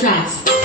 tracks.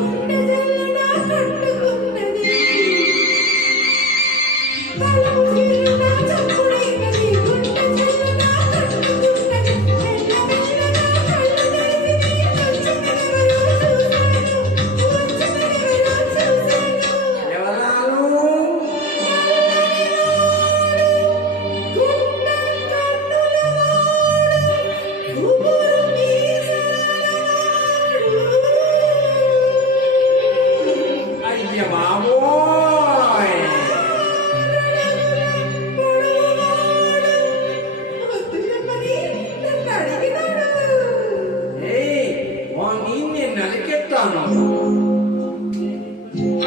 Amen.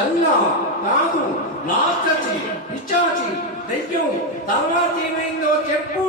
కరుణ నాకు last వచ్చి పిచ్చాచి దయ్యం తర్వాత ఏమైందో చెప్పు